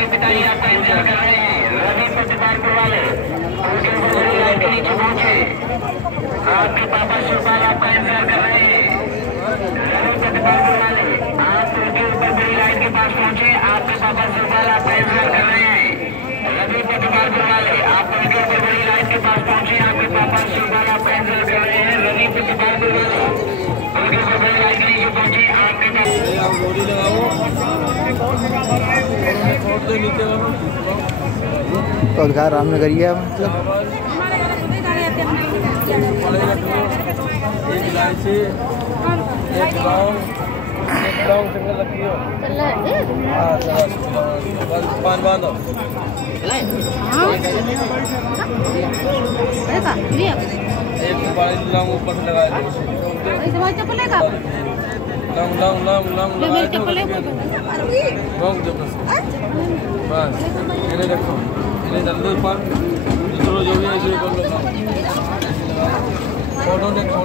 आपके पिताजी आपका इंतजार कर रहे हैं। रवि प्रतिपालपुर वाले उनके बड़ी लाइन के नीचे पहुंचे। आपके पापा शिवपाल आपका इंतजार कर रहे हैं। रवि प्रतिपालपुर वाले आप उनके ऊपर बड़ी लाइन के पास पहुंचे। आपके पापा शिवपाल आपका इंतजार कर रहे हैं। रवि प्रतिपालपुर वाले आप उनके ऊपर बड़ी लाइन के पास पहुंचे। आपके पापा शिवपाल आपका इंतजार कर रहे हैं। रवि प्रतिपालपुर वाले उनके ऊपर बड़ी लाइन के नीचे पहुंचे। आपके तो उद्घार रामनगर ही है मतलब पान बांधो एक ऊपर से लगाए बस इन्हें देखो इन्हें जल्दी पर दूसरों जो भी है इसे कर लो फोटो देखो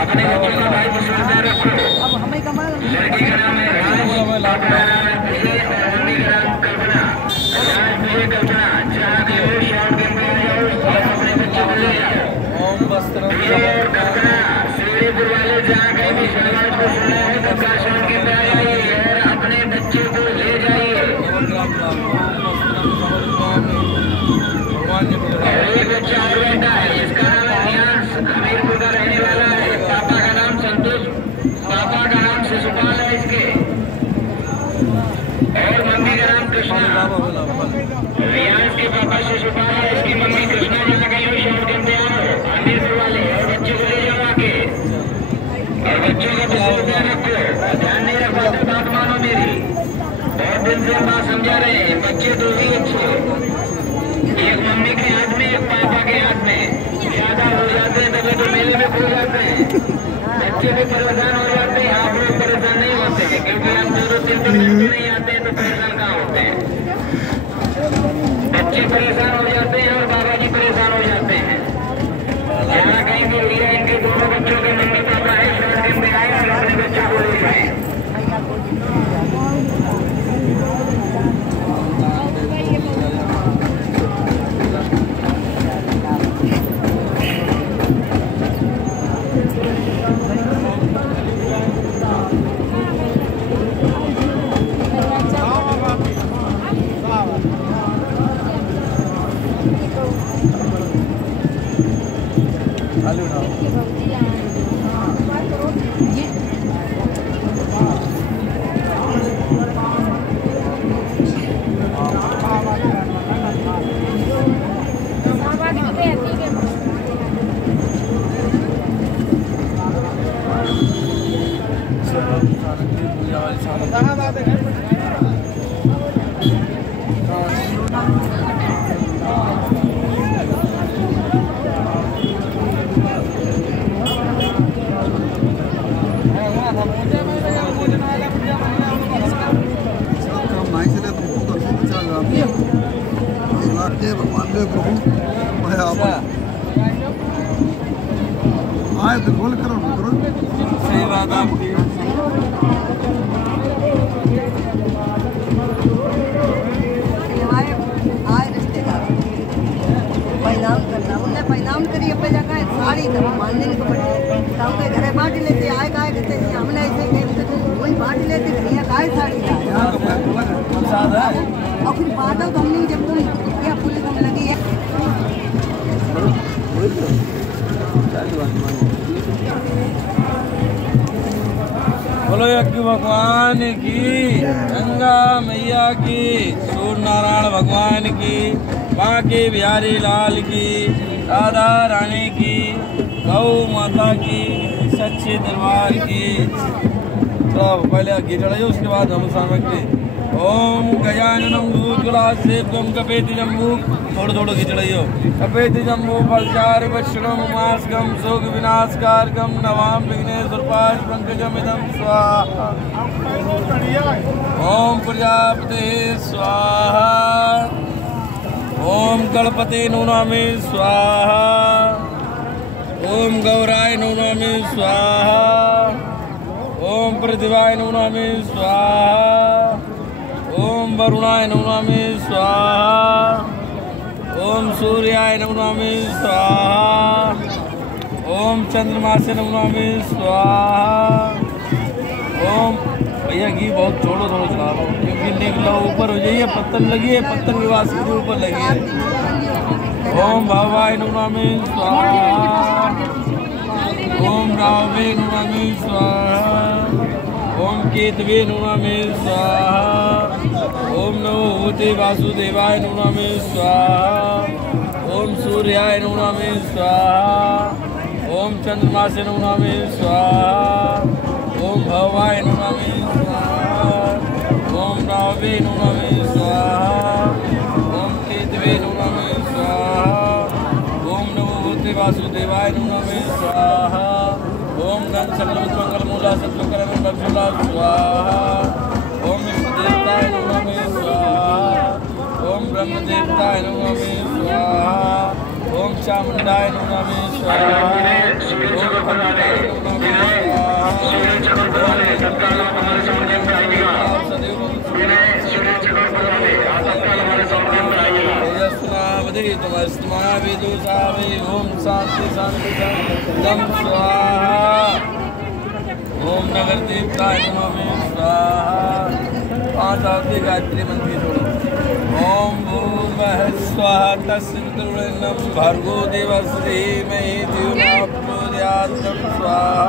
अपने बच्चों का भाई मुस्लिम रखो। लड़की का नाम है राज, पापा का नाम है विजय और मम्मी का नाम कल्पना। राज विजय कल्पना जहाँ गए हो शॉर्ट गेम में जाओ और अपने बच्चों को ले जाओ। विजय और कल्पना श्रीपुर वाले जहाँ कहीं भी शनिवार को सुना है तब का शॉर्ट गेम में आ जाइए और अपने बच्चों को ले जाइए। एक बच्चा और बैठा है जिसका नाम है नियाज, हमीरपुर का रहने वाला है। पापा का नाम संतोष, पापा का नाम शिशुपाल है इसके और मम्मी का नाम कृष्णा। रियाज के पापा शिशुपाल है, इसकी मम्मी कृष्णा। जहाँ कहीं हो शॉर्ट गेम पे आओ हमीरपुर वाले और बच्चों को ले जाओ आके और बच्चों का विशेष ध्यान रखो। ध्यान नहीं रखो तो बात मानो मेरी। बहुत दिन से बात समझा रहे हैं। बच्चे दो ही अच्छे, एक मम्मी के हाथ में एक पापा के हाथ में। ज्यादा हो जाते हैं तभी तो मेले में खो जाते हैं। बच्चे भी परेशान हो जाते हैं, आप लोग परेशान नहीं होते हैं क्योंकि हम 2-3 दिन नहीं आते हैं तो परेशान कहाँ होते हैं। बच्चे परेशान हो जाते हैं और बाबा जी परेशान हो जाते हैं। जहाँ कहीं भी लिया इनके दोनों बच्चों के मम्मी पापा है शॉर्ट गेम में आए और अपने बच्चों को ले जाए। जय भगवान देव प्रभु आए तो बोल करो सही बात आपकी। आए रिश्तेदार परिणाम करना उन्हें परिणाम करिए पे जाकर साड़ी तब मानने को पड़े हम के घरे बांट लेते आए गाय देते हमने ऐसे वही बांट लेते घरिया गाय साड़ी और फिर बांटो तो हमने जब तुम क्या पुलिस हमें लगी है बोलो यज्ञ भगवान की, गंगा मैया की, सूर्य नारायण भगवान की, बांके बिहारी लाल की, राधा रानी की, गौ माता की, सच्चे दरबार की। तो पहले घी चढ़ाइए उसके बाद हम सामग्री। ओम गजाननम भूतगुलासेव्यम कपेति जम्बू, थोड़ा थोड़ा घी चढ़ाइए। कपेति जम्बू फलचार वक्षणम मास्कम शोक विनाशकारकम नवाम विघ्नेश्वरपाश पंकजमिदं स्वाहा। ओम प्रजापते स्वाहा। ओम गणपते नमामि स्वाहा। ओम गौराय नमामि स्वाहा। ओम प्रतिभाय नमामि स्वाहा। ओम वरुणाय नमामि स्वाहा। ओम सूर्याय नमामि स्वाहा। ओम चंद्रमासे नमामि स्वाहा। ओम भैया घी बहुत छोड़ो थोड़ा चला रहा हूँ क्योंकि निकला ऊपर हो जाइए, पत्तन लगी है, पत्तन की वास के ऊपर लगी है। ओम भवाय नमामि स्वाहा। ओम रावे नमामि स्वाहा। ओम केतवे नमामि स्वाहा। ओम नमो भूते वासुदेवाय नमामि स्वाहा। ओम सूर्याय नमामि स्वाहा। ओम चंद्रमासे नमामि स्वाहा। ओम भवाय नमामि स्वाहा। ओम रावे नमामि स्वाहा। ओम केतवे नमामि स्वाहा। ओम नमो भूते वासुदेवाय नमामि स्वाहा। ओम गण सकल मंगल मूला सत्वकर्म बक्षुला स्वाहा। ओम इष्ट देवताय नमामि स्वाहा। ओम ब्रह्म देवताय नमामि स्वाहा। ओम चामुंडाय नमामि स्वाहा। ओम भगवताय नमामि ओम शांति शांति दम स्वाहा। ओम नगर देवताय नमामि स्वाहा। 5 आरती गायत्री मंत्र जोड़ो। ओम भूर्भुवः स्वः तस्वितुर्वरेण्यं भर्गो देवस्य धीमहि धियो न प्रचोदयात् स्वाहा।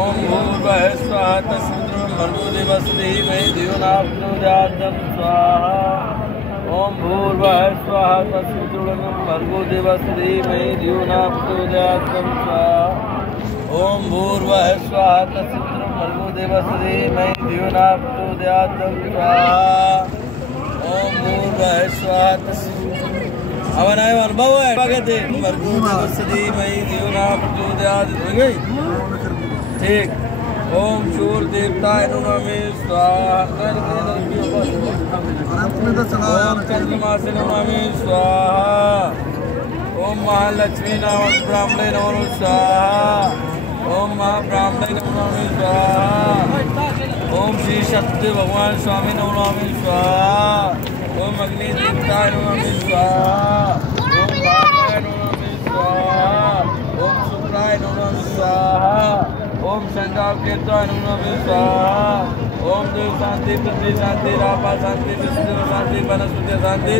ओम भूर्भुवः स्वः तस्वितुर्वरेण्यं भर्गो देवस्य धीमहि धियो न प्रचोदयात् स्वाहा। ओम भूर्भुवः स्वः तस्वितुर्वरेण्यं भर्गो देवस्य धीमहि धियो न प्रचोदयात् स्वाहा। ओम भूर्भुवः स्वः तस्वितुर्वरेण्यं भर्गो देवस्य धीमहि धियो न प्रचोदयात् स्वाहा। ओम भूर्भुवः स्वः हवनाय अनुभव है भगते भर्गो देवस्य धीमहि धियो न प्रचोदयात्। हो गई ठीक। ओम सूर्य देवताय नमामि स्वाहा। ओम चंद्रमासे नमामि स्वाहा। ओम महालक्ष्मी नाम ब्राह्मणे नमो स्वाहा। ओम महाब्राह्मणे नमामि स्वाहा। ओम श्री सत्य भगवान स्वामी नमामि स्वाहा। ओम अग्नि देवताय नमामि स्वाहा। ओम भागाय नमामि स्वाहा। ओम शुक्राय नमामि स्वाहा। ओम संगाव केतवाय नमामि स्वाहा। ओम देव शांति पृथ्वी शांति रापा शांति विष्णु शांति वनस्पति शांति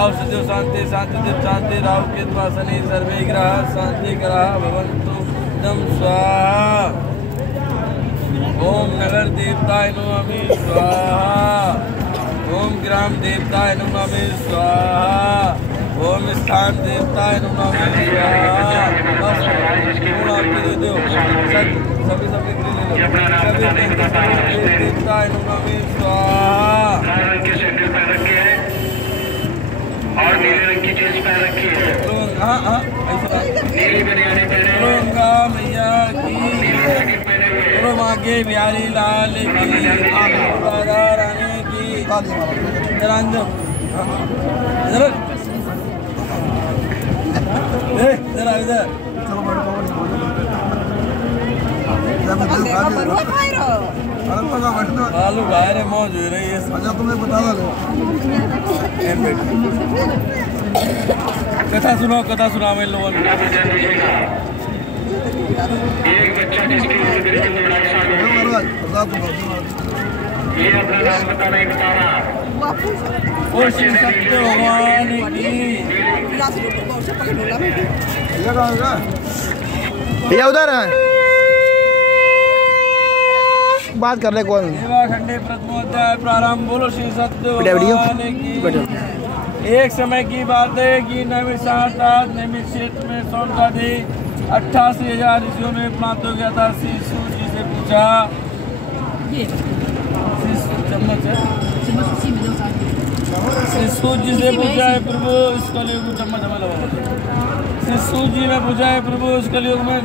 औषधि शांति शांति देव शांति राहु केतु शनि सर्वे ग्रह शांति ग्रह भवन्तु नम स्वाहा। ओम नगर देवताय नमामि स्वाहा। ओम ग्राम देवताय नमामि स्वाहा। ओम स्थान देवताय नमामि स्वाहा। बस पूर्ण आपके दे दो सभी सभी देवताय नमामि स्वाहा। और नीले रंग की जींस पहन रखी है। हाँ हाँ ऐसा नीली बनियानी पहने हुए। गंगा मैया की, माँ के बिहारी लाल की, राधा रानी की। इधर इधर आलू खाए रे मौज हो रही है। तुम्हें बता दो कथा सुनाओ, कथा सुनाओ इन लोगों ने। एक बच्चा जिसकी उम्र करीबन 2.5 साल हो, ये अपना नाम बता नहीं बता रहा। ओ श्री सत्य भगवान की भैया उधर है बात कर रहे कौन खंडे प्रथमोध्याय प्रारंभ। बोलो श्री सत्य भगवान की। एक समय की बात है कि नैमिष क्षेत्र में सोनकादि 88,000 ऋषियों ने प्राप्त हो गया था। श्री सूर्य जी से पूछा, श्री सूर्य जी से पूछा है प्रभु इस कलयुग में श्री सूर्य जी ने पूछा है प्रभु इस कलयुग में।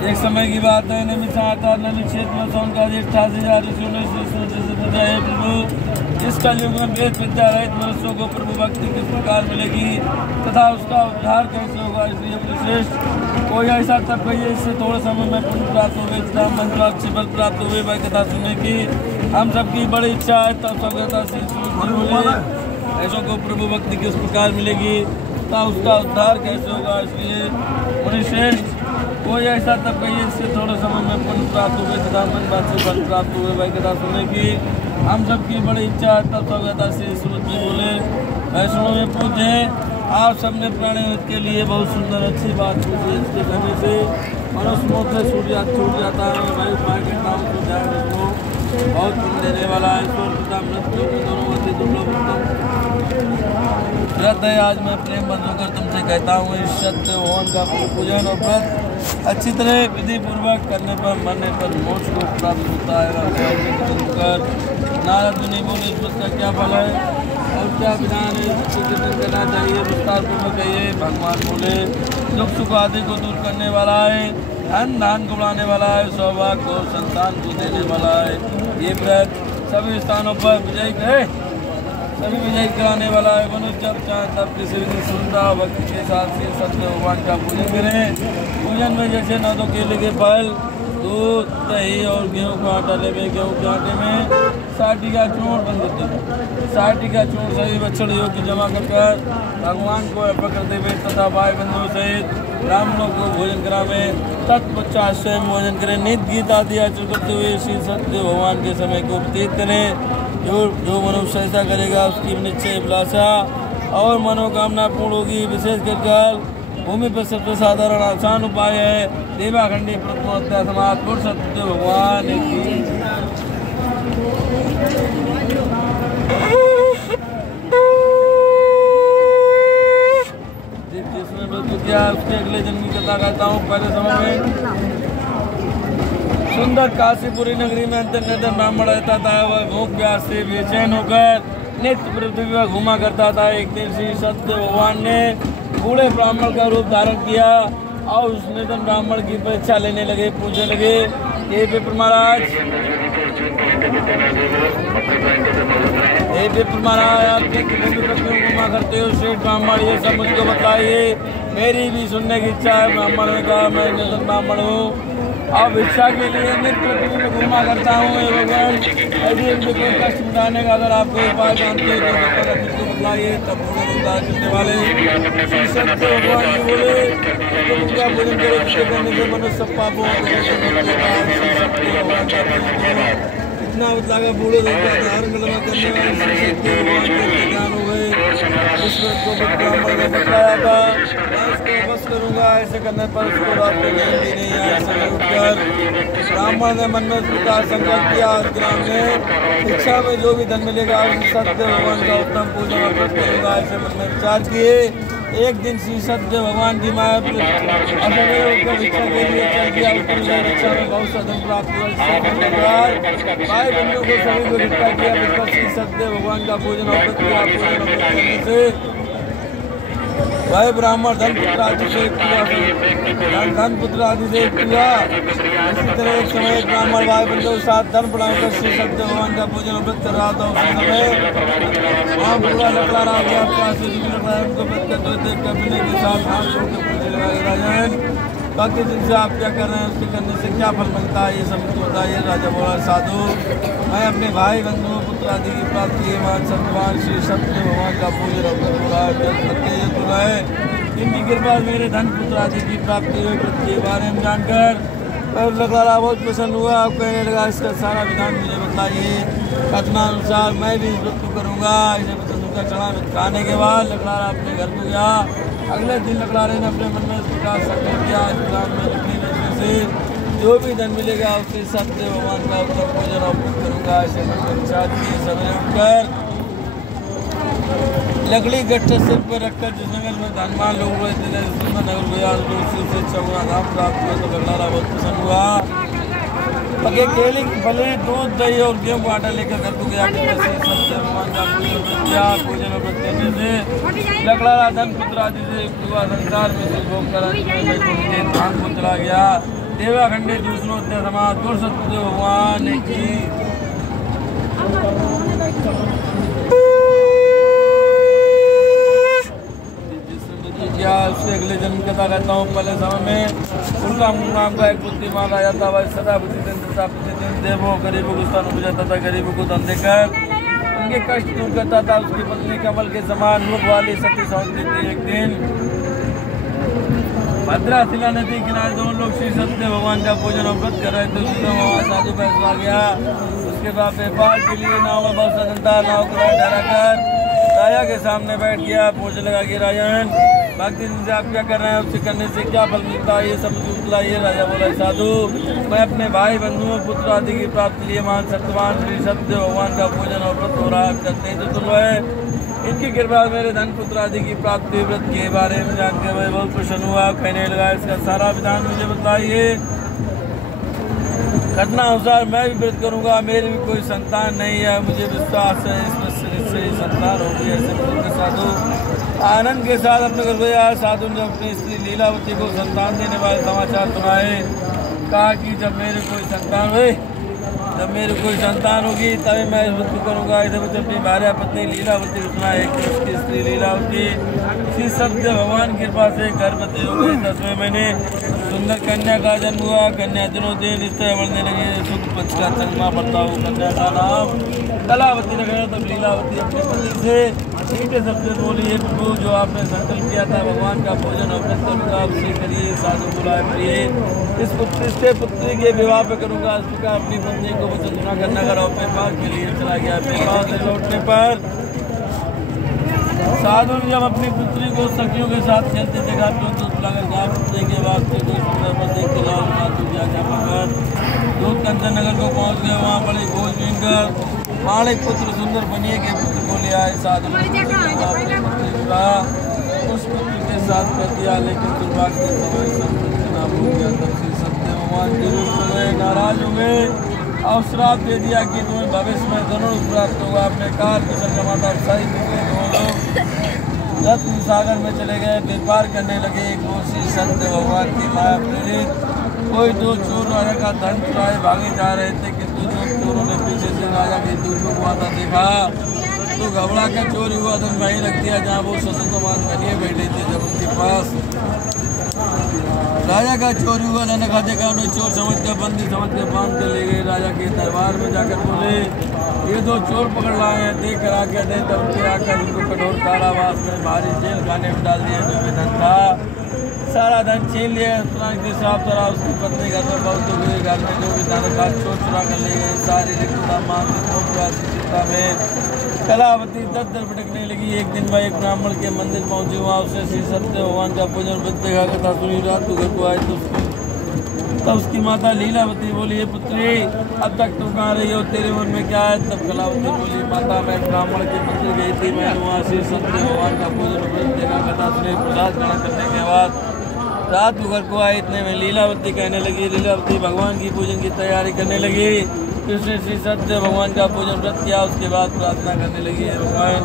एक समय की बात है नैमिष क्षेत्र में सोनकादि 88,000 ऋषियों ने श्री सूर्य जी से पूछा है प्रभु इस कलयुग में वेद विद्या रहित मनुष्यों को प्रभु भक्ति किस प्रकार मिलेगी तथा उसका उद्धार कैसे होगा। इसलिए श्रेष्ठ कोई ऐसा तब कहिए इससे थोड़े समय में पुण्य प्राप्त हो गए तथा मंत्र अच्छे बल प्राप्त हुए। भाई कथा सुनने की हम सबकी बड़ी इच्छा है। तब सब श्री बोले ऐसों को प्रभु भक्ति किस प्रकार मिलेगी तथा उसका उद्धार कैसे होगा। इसलिए मुनि श्रेष्ठ कोई ऐसा तब कहिए इससे थोड़े समय में पुण्य प्राप्त हो गए तथा मंत्र अच्छे बल प्राप्त हुए। भाई कथा सुनने की हम सबकी बड़ी इच्छा है। तब स्वागत श्री सूरज जी बोले वैष्णव में पूछे आप सबने प्राणी के लिए बहुत सुंदर अच्छी बात पूछी। इसके कहने से मनुष्य मुख से छूट जाता है। भाई उपाय के नाम को जाए विष्णु बहुत पुण्य देने वाला है। ईश्वर पिता मृत्यु दोनों अति दुर्लभ व्रत है। आज मैं प्रेम बंद होकर तुमसे कहता हूँ इस सत्य भगवान का पूजन और व्रत अच्छी तरह विधि पूर्वक करने पर मरने पर मोक्ष को प्राप्त होता है। नारद मुनि बोले इस व्रत का क्या फल है और क्या विधान है, कितने करना चाहिए विस्तार पूर्वक कहिए। भगवान बोले दुख सुख आदि को दूर करने वाला है, अन्न धान को बढ़ाने वाला है, सौभाग्य को संतान को देने वाला है। ये व्रत सभी स्थानों पर विजय कराने वाला है। मनुष्य जब चाहे तब किसी भी सुंदर भक्ति के साथ से सत्य भगवान का पूजन करें। पूजन में जैसे न तो केले के फल, दूध, दही और गेहूँ का आटा लेवे। गेहूँ के आटे में 60 का चूर्ण बन देते हैं। 60 का चूर्ण सभी बछड़ योग्य जमा कर भगवान को अर्पण कर देवे तथा भाई बंधु सहित ब्राह्मणों को भोजन करावे। तत्पश्चात स्वयं भोजन करें। नित्य गीत आदि आचरण करते हुए श्री सत्य भगवान के समय को व्यतीत करें। जो मनुष्य ऐसा करेगा उसकी निश्चय अभिलाषा और मनोकामना पूर्ण होगी। विशेष कर भूमि पर सबसे साधारण आसान उपाय है देवाखंडी प्रथमोध्याय समाप्त। पुरुष सत्य भगवान की। जिसमें किया उसके अगले जन्म की कथा कहता हूँ। पहले समय में सुंदर काशीपुरी नगरी में अंतर्निहित ब्राह्मण रहता था। वह भूख प्यास से बेचैन होकर नित्य पृथ्वी पर घूमा करता था। एक दिन श्री सत्य भगवान ने बूढ़े ब्राह्मण का रूप धारण किया और उस निधन ब्राह्मण की परीक्षा लेने लगे। पूछने लगे हे विप्र महाराज, आप घूमा करते हो? श्रेष्ठ ब्राह्मण ये सब मुझको बताइए, मेरी भी सुनने की इच्छा है। ब्राह्मण ने कहा मैं निधन ब्राह्मण हूँ और भिक्षा के लिए नित्य में घूमा करता हूँ। भगवान यदि इनके कोई कष्ट मिटाने का अगर आप कोई उपाय जानते हो तो मुझको बताइए। तब करने वाले सत्य भगवान जी बोले उनका भोजन करो जिसके करने से मनुष्य सब पापों इतना उतला बूढ़े धारण करने वाले ज्ञान हो गए। ईश्वर को ब्राह्मण ने बताया था बस करूँगा, ऐसे करने पर उसको रात को नींद भी नहीं आया। समय उठकर ब्राह्मण ने मन में प्रकार संकल्प किया ग्राम में शिक्षा में जो भी धन मिलेगा सत्य भगवान का उत्तम पूजन अर्पित करूँगा। ऐसे मन में विचार किए। एक दिन श्री सत्य भगवान की माया भिक्षा के लिए चल दिया। रक्षा में बहुत सा धन प्राप्त हुआ। भाई बंधुओं को सभी को इकट्ठा किया। श्री सत्य भगवान का पूजन अर्पित किया। पूजन अर्पित करने से भाई ब्राह्मण धन पुत्र आदि से धन पुत्र आदि से किया। इसी तरह एक समय एक ब्राह्मण भाई बंधु साथ धन बढ़ाकर श्री सत्य भगवान का पूजन व्रत कर रहा था। उस समय वहाँ पूरा लकड़ा रहा गया उनको व्रत करते देख कर के साथ हाथ छोड़कर पूजने लगा। राजन बाकी जिनसे आप क्या कर रहे हैं उसके करने से क्या फल मिलता है ये सब बताइए। राजा बोला साधु मैं अपने भाई बंधुओं पुत्र आदि की प्राप्ति मान सत्यवान श्री सत्य भगवान का पूजन है। इनकी कृपा मेरे धन पुत्र आदि की प्राप्ति हुई व्रत के बारे में जानकर लगा बहुत प्रसन्न हुआ। आप कहने लगा इसका सारा विधान मुझे बताइए। कथनानुसार मैं भी इस व्रत को करूँगा। इसे का चढ़ा खाने के बाद लकड़ारा अपने घर को गया। अगले दिन लकड़ारे ने अपने मन में इस प्रकार संकल्प किया इस ग्राम में लकड़ी बेचने से जो भी धन मिलेगा उसके सत्य भगवान का उत्तर पूजन अर्पित करूँगा। ऐसे सवेरे उठकर लकड़ी गट्ठे सिर पर रखकर जिस नगर में धनवान लोग रहते थे नगर गया से चौरा धाम प्राप्त हुआ। तो लकड़ारा बहुत प्रसन्न हुआ। पके केले की फले दूध दही और गेहूं को आटा लेकर घर को गया। सत्य भगवान का पूजन व्रत करने से लकड़ारा धन पुत्र आदि से संसार में से भोग कर धाम को चला गया। देवा खंडे दूसरों से समाज दूर सत्य भगवान की क्या उससे अगले जन्म कथा कहता हूँ। पहले समय में उनका नाम का एक बुद्धिमान राजा था। वह सदा प्रतिदिन देवों गरीबों को स्थान बुझाता था। गरीबों को धन देकर उनके कष्ट दूर करता था। उसकी पत्नी कमल के समान मुख वाली सती सौंदर्य थी। एक दिन भद्राशिला नदी किनारे दोनों लोग श्री सत्य भगवान का पूजन और व्रत कर रहे थे। वहाँ साधु फैसला गया। उसके बाद व्यापार के लिए नाव में बहुत सदनता नाव को ठहरा कर राजा के सामने बैठ गया। पूछने लगा कि राजन भक्ति से आप क्या कर रहे हैं उससे करने से क्या फल मिलता है ये सब बताइए। राजा बोला साधु मैं अपने भाई बंधुओं पुत्र आदि की प्राप्ति लिए मान सत्यवान श्री सत्य भगवान का पूजन और व्रत हो रहा करते हैं। तो तुम है इनकी कृपा मेरे धन पुत्र आदि की प्राप्ति व्रत के बारे में जानकर मैं बहुत प्रसन्न हुआ। कहने लगा इसका सारा विधान मुझे बताइए। घटना अनुसार मैं भी व्रत करूँगा। मेरी भी कोई संतान नहीं है। मुझे विश्वास है इसमें से संतान होगी। ऐसे साधु आनंद के साथ अपने घर गया। साधु ने अपनी स्त्री लीलावती को संतान देने वाले समाचार सुनाए। कहा कि जब मेरी कोई संतान होगी तभी मैं इस व्रत को करूँगा। इसे मुझे अपनी भार्या पत्नी लीलावती को सुनाए कि उसकी स्त्री लीलावती श्री सत्य भगवान की कृपा से गर्भवती हो गई। 10वें महीने सुंदर कन्या का जन्म हुआ। कन्या दिनों दिन इस तरह बढ़ने लगी। शुक्ल पक्ष का चंद्रमा पड़ता हुआ कन्या का नाम कलावती रखा। तब लीलावती अपने पति से सीधे शब्द बोली हे प्रभु जो आपने संकल्प किया था भगवान का भोजन और व्रत करूँगा उसे करिए। साधु बुलाए करिए इस पुत्री से पुत्री के विवाह पे करूँगा। इस प्रकार अपनी पत्नी को वचन सुना कर नगर और व्यापार के लिए चला गया। व्यापार से लौटने पर साधु ने जब अपनी पुत्री को सखियों के साथ खेलते देखा तो दूध पिलाकर गाय पुत्री के बाद से कोई सुंदर पर देख के लाल साधु पर दूध कंचन नगर को पहुँच गए। वहाँ बड़ी भोज मिलकर माणिक पुत्र सुंदर बनिए के पुत्र को ले आए। साधु उस पुत्र के साथ कर दिया लेकिन दुर्भाग्य के समय सब कुछ नाम हो गया। तब से सत्य भगवान के रूप में नाराज हो गए और श्राप दे दिया कि तुम्हें भविष्य में धनुष प्राप्त होगा। अपने कार कुशल कमाता सही लोग रत्न सागर में चले गए। व्यापार करने लगे। कोशिश सत्य भगवान की माया प्रेरित कोई दो चोर राजा का धन चुराए भागे जा रहे थे किंतु चोरों ने पीछे से राजा के दूसरों को आता देखा तो घबरा कर चोरी हुआ धन वहीं रख दिया जहाँ वो ससुमान बनिए बैठे थे। जब उनके पास राजा का चोरी हुआ धन का देखा उन्हें चोर समझ कर बंदी समझ कर बांध कर ले गए। राजा के दरबार में जाकर बोले ये दो चोर पकड़ लाए हैं देख कर आकर दे। तब उनके आकर उनको कठोर कारावास में भारी जेल खाने में डाल दिया। जो भी धन था सारा धन छीन लिया। के साफ तरह उसकी पत्नी घर में बहुत हुए। घर में जो भी धन था चोर चुरा कर ले गए। सारी रिक्ता चिंता में कलावती दर दर भटकने लगी। एक दिन वह एक ब्राह्मण के मंदिर पहुंची। वहाँ उससे श्री सत्य भगवान का पूजन व्रत देखा कथा सुनी। रात को घर को आए तो तब उसकी माता लीलावती बोली ये पुत्री अब तक तुम कहाँ रही हो तेरे मन में क्या है। तब कलावती बोली माता मैं ब्राह्मण के मंदिर गई थी। मैंने वहाँ श्री सत्य भगवान का पूजन व्रत देखा कथा सुनी। प्रसाद ग्रहण करने के बाद रात को घर को आए। इतने में लीलावती कहने लगी। लीलावती भगवान की पूजन की तैयारी करने लगी। उसने श्री सत्य भगवान का पूजन व्रत किया। उसके बाद प्रार्थना करने लगी भगवान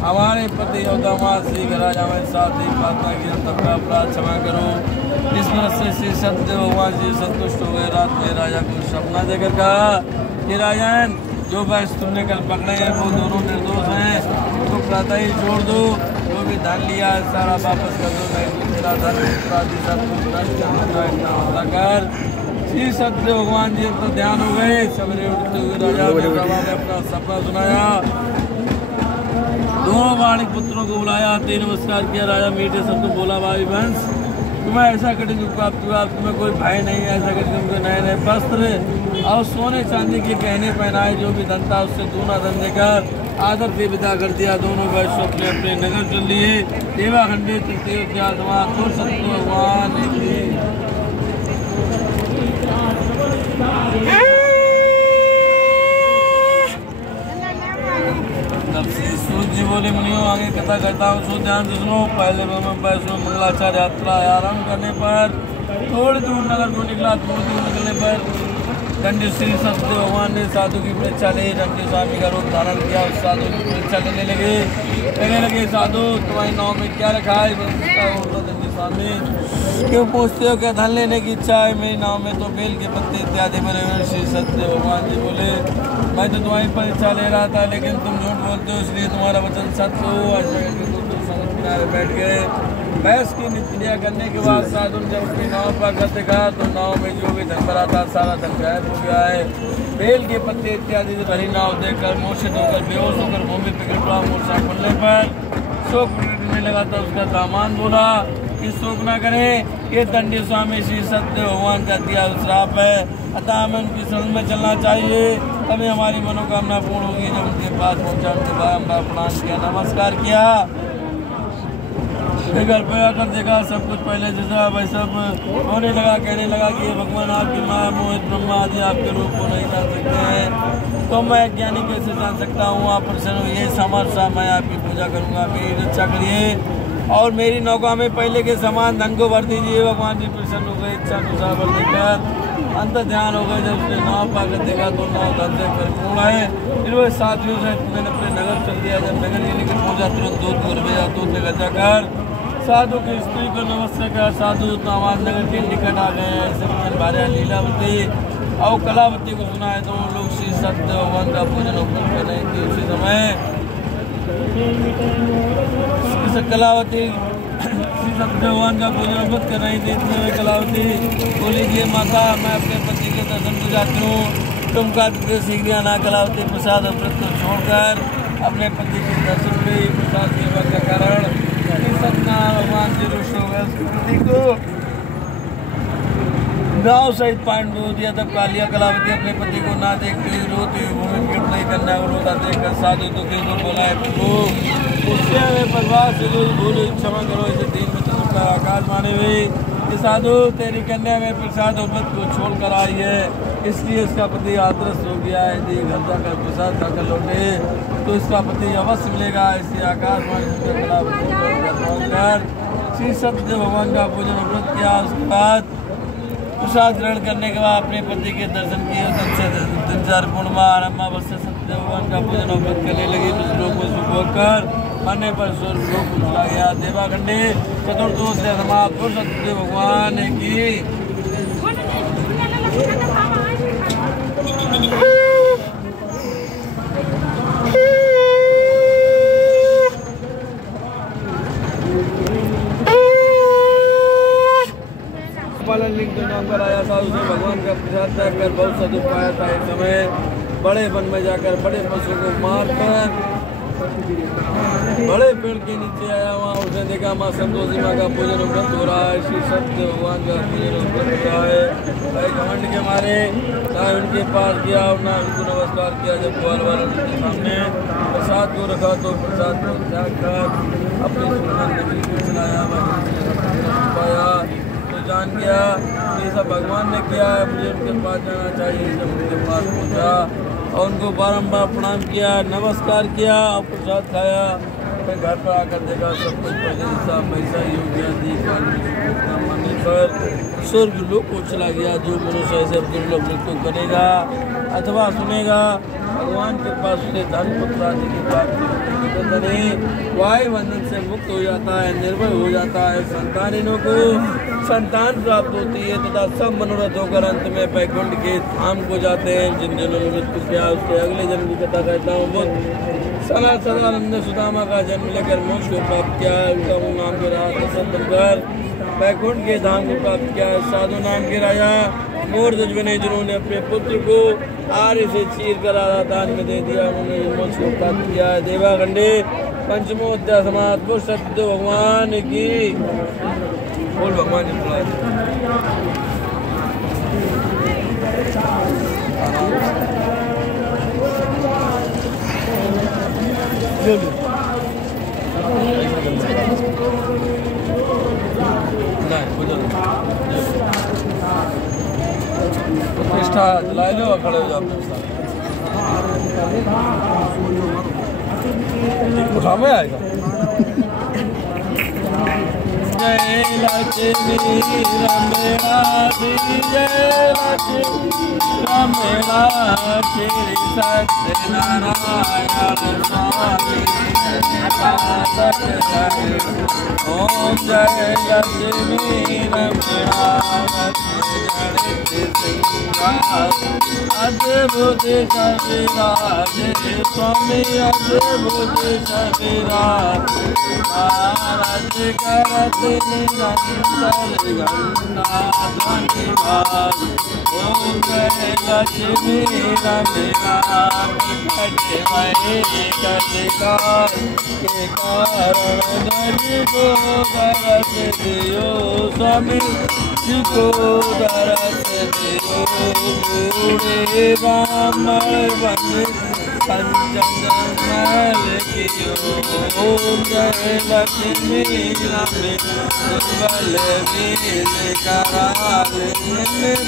हमारे पति और दामाद श्री राजा में साथ ही प्रार्थना की सबका अपराध क्षमा करो। इस तरह से श्री सत्य भगवान जी संतुष्ट हो गए। रात में राजा को सपना देकर कहा कि राजन, जो बस तुमने कल पकड़े हैं वो दोनों निर्दोष हैं, तो प्रातः ही छोड़ दो। जो भी धन लिया है सारा वापस कर दो, नहीं तो तेरा धन सब कुछ नष्ट कर। श्री सत्य भगवान जी तो ध्यान हो गए। सवेरे उठते हुए राजा ने अपना सपना सुनाया। दोनों वाणिक पुत्रों को बुलाया, तीन नमस्कार किया। राजा मीठे शब्द बोला, भाई वंश, तुम्हें ऐसा कठिन प्राप्त हुआ, तुम्हें कोई भय नहीं है। ऐसा करके तुमको नए नए वस्त्र और सोने चांदी के गहने पहनाए। जो भी धन था उससे दूना धन देकर आदर से विदा कर दिया। दोनों वैश्य अपने अपने नगर चल लिए। देवा खंडे तृतीय तो सत्य भगवान जी बोले, मुनियों आगे कथा करता हूँ, सो ध्यान से सुनो। पहले वैष्णव मंगलाचार्य यात्रा आरंभ करने पर थोड़ी दूर नगर को निकला। थोड़ी दूर निकलने पर दंडी श्री सत्य भगवान ने साधु की परीक्षा ली। दंडी स्वामी का रूप धारण किया। उस साधु की परीक्षा लेने लगे। कहने लगे, साधु तुम्हारी नाव में क्या रखा है? दंडी स्वामी, क्यों पूछते हो, क्या धन लेने की इच्छा है? मेरी नाव में तो बेल के पत्ते इत्यादि भरे हुए। श्री सत्य भगवान जी बोले, मैं तो तुम्हारी परीक्षा ले रहा था, लेकिन तुम झूठ बोलते हो, इसलिए तुम्हारा वचन सत्य हो। ऐसा समुद्र किनारे बैठ गए। भैंस की नित्य करने के बाद साधु ने जब अपनी नाव पर कर देखा तो नाव में जो भी धन भरा था सारा धन गायब हो गया है। बेल के पत्ते इत्यादि से भरी नाव देखकर मूर्छित होकर बेहोश होकर भूमि पर गिर पड़ा। मूर्छा खुलने पर शोक प्रकटने लगा था। उसका दामान बोला कि शोक न करें, ये दंडी स्वामी श्री सत्य भगवान का दिया श्राप है, अतः हमें उनकी शरण में चलना चाहिए, तभी हमारी मनोकामना पूर्ण होगी। जब उनके पास पहुंचा, उनके बारम्बार प्रणाम किया, नमस्कार किया। घर पे आकर देखा सब कुछ पहले जैसा वैसा होने लगा। कहने लगा कि ये भगवान आपकी माया मोहित ब्रह्मा आदि आपके रूप को नहीं जान सकते हैं, तो मैं ज्ञानी कैसे जान सकता हूँ? आप प्रसन्न होइए, समर्थ मैं आपकी पूजा करूँगा, मेरी रक्षा करिए और मेरी नौका में पहले के समान धन को भर दीजिए। भगवान जी प्रसन्न हो गए। इच्छा अनुसार भर देकर अंत ध्यान हो गए। जब उसने नाव पाकर देखा तो नाव धन से परिपूर्ण है। फिर वह साथियों से मैंने अपने नगर चल दिया। जब नगर ये लेकर पहुँचा तुरंत दूध को भेजा। दूध नगर जाकर साधु की स्त्री को नमस्कार कर साधु दामाद नगर के निकट आ गए हैं। ऐसे भार्या लीलावती और कलावती को सुना है। दोनों लोग श्री सत्य भगवान का पूजन उपयोग कर रहे थे। उसी समय कलावती श्री सत्य भगवान का पूजन उपयोग कर रही थी। इतने में कलावती बोली कि माता, मैं अपने पति के दर्शन को जाती हूँ, तुम का शीघ्र आना। कलावती प्रसाद और व्रत को छोड़कर अपने पति के दर्शन में प्रसाद सेवा के कारण भगवान जी रुष्ट हो गए। उसके पति को गाँव सहित पानी डो दिया। तब कालिया कलावती अपने पति को ना देखते हुए रोती हुई भूमि पीट नहीं करना रोता देखकर साधु दुखी को बोला है, प्रभु उससे हमें परिवार से जो भूल क्षमा करो। इसे दीन में तुमका आकाश माने हुए कि साधु तेरी कन्या में प्रसाद और व्रत को छोड़ कर आई है, इसलिए इसका पति आदरस्त हो गया है। यदि घर जाकर प्रसाद खाकर लौटे तो इसका पति अवश्य मिलेगा। इसलिए आकाशवाणी श्री सत्य भगवान का पूजन व्रत किया। उसके बाद प्रसाद ग्रहण करने के बाद अपने पति के दर्शन किए। दिन चार पूर्णिमा आरम्भ अवश्य सत्य भगवान का पूजन व्रत करने लगी। दूसरों को सुख होकर मरने पर स्वर्ग लोक चला गया। देवाखंडे चतुर्दोष से समाप्त। सत्य भगवान की पालन लिंग के नाम पर आया था। उसने भगवान का प्रसाद त्याग कर बहुत सा दुख पाया था। इस समय बड़े वन में जाकर बड़े पशु को मार कर बड़े पेड़ के नीचे आया। वहाँ उसने देखा माँ संतोषी माँ का पूजन व्रत हो रहा है। श्री सत्य भगवान का पूजन व्रत हो रहा है। भाई घमंड के मारे ना उनके पास गया और ना उनको नमस्कार किया। जब ग्वाल वाला उनके सामने प्रसाद को रखा तो प्रसाद को त्याग कर अपने नगरी को चलाया। पाया तो जान गया ये सब भगवान ने किया है, मुझे उनके पास जाना चाहिए। जब उनके पास पहुँचा और उनको बारंबार प्रणाम किया, नमस्कार किया और प्रसाद खाया। फिर घर पर आकर देखा सब कुछ पहले जैसा वैसा ही हो गया। दीप मानने पर स्वर्ग लोक को चला गया। जो मनुष्य ऐसे दुर्लभ को करेगा अथवा सुनेगा भगवान के पास से धन पुत्र आदि की प्राप्ति वायुमंडल से मुक्त हो जाता है, निर्भय हो जाता है। संतानिनों को संतान प्राप्त होती है तथा सब मनोरथ होकर अंत में वैकुंठ के धाम को जाते हैं। जिन जिन्होंने मृत्यु किया उसके अगले जन्म की कथा कहता हूँ। बुद्ध सदा सदानंद सुदामा का जन्म लेकर मोक्ष को प्राप्त किया है। उनका नाम के राजा बनकर वैकुंठ के धाम को प्राप्त किया है। साधु नाम के राजा मूर्धज बने जिन्होंने अपने पुत्र को आर्य से चीर कर आधा दान में दे दिया, उन्होंने मोक्ष को प्राप्त किया है। देवाखंडे पंचमोध्याय समाज पुरुष सत्य भगवान की बोल भगवान की प्रतिष्ठा दिला लो और खड़े हो जाओ अपने साथ। उठा में आएगा। जय लक्ष्मी रमेला जय लक्ष्मी रमेला श्री सत्यनारायण स्वामी ओम जय लक्ष्मी रमेला अद्भुत कविराज स्वामी अद्भुत कविराज महाराज करत निरंतर गंगा ध्वनि भाग ओम जय लक्ष्मी रमेला खड़े वही कटिकार के कारण धनि को दरस दियो स्वामी जिको दरस दियो बूढ़े ब्राह्मण बन पंचम कियो ओम जय लक्ष्मी रमे बल वीर कराल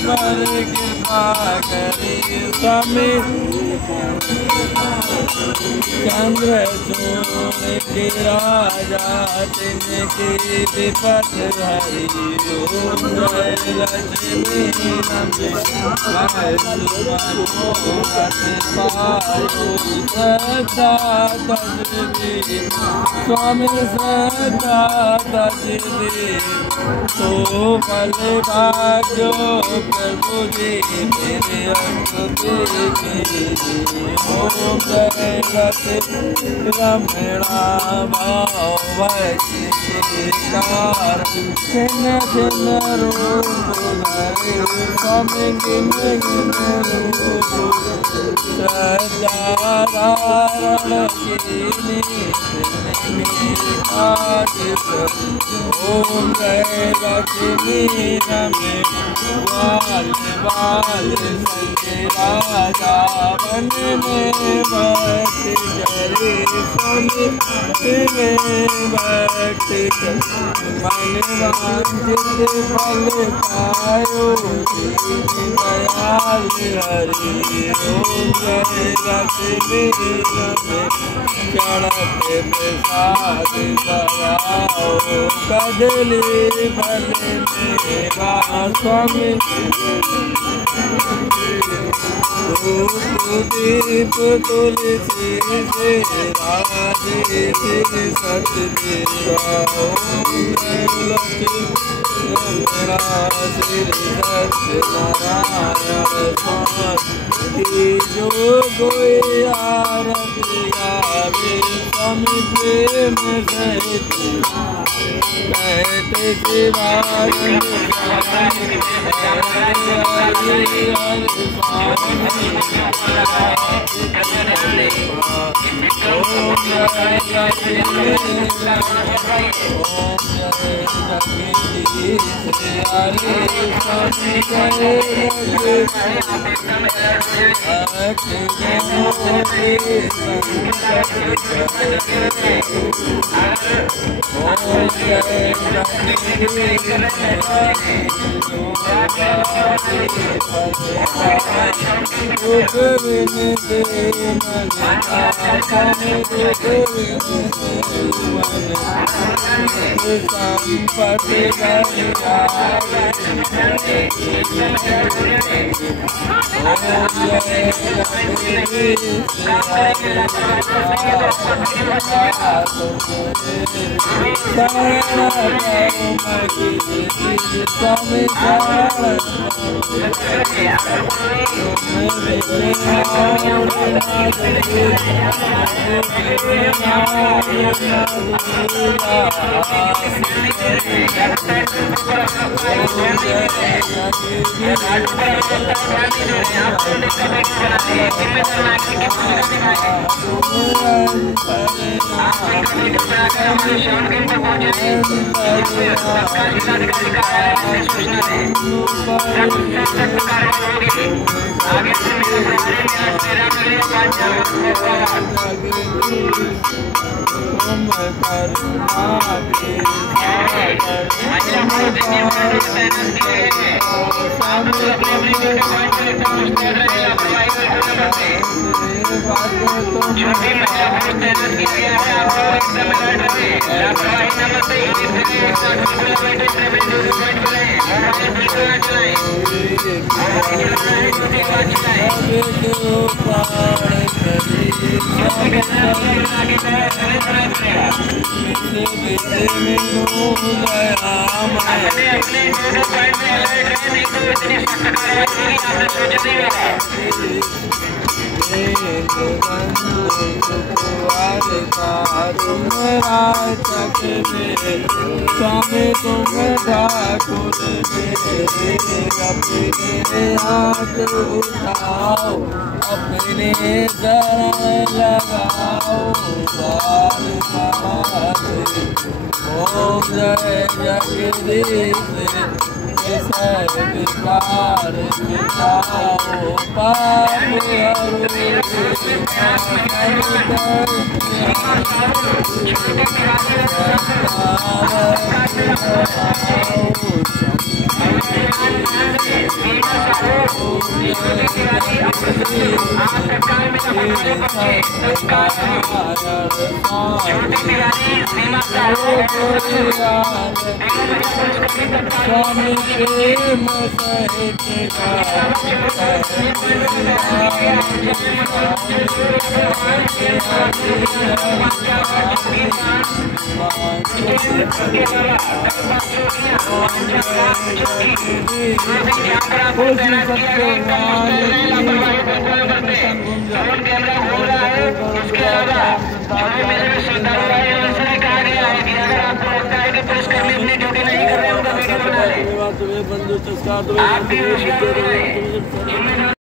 पर कृपा करी स्वामी चंद्र चूर्ण के राजा तिनकी विपत हरि ओम जय लक्ष्मी रमे स्वामी सदा तजदे तो बल भाग्यो प्रभु जी मेरे अंग ओम जय लक्ष्मी रमणा भावती कार छिन्न छिन्न रूप धरे स्वामी गिन गिन रूप सदाधारण कीनी ओम जय लक्ष्मी रमे बाल बाल संजय राजा बन में भक्ति करे स्वामी में भक्ति मन वांछित फल पायो दयाल हरि ओम जय लक्ष्मी रमे चढ़ते प्रसाद कराओ कदली बल मेरा स्वामी दीप तुलसी से राधे सतदेवा ओम जय लक्ष्मी मेरा श्री सत्यनारायण स्वामी जो कोई आरती आवे स्वामी प्रेम सहित कहते शिवानंद स्वामी तुम ठाकुर अपने हाथ उठाओ अपने शरण लगाओ बाल बाल ओम जय जगदीश विकार मिटाओ पाप स्वामी प्रेम आप भी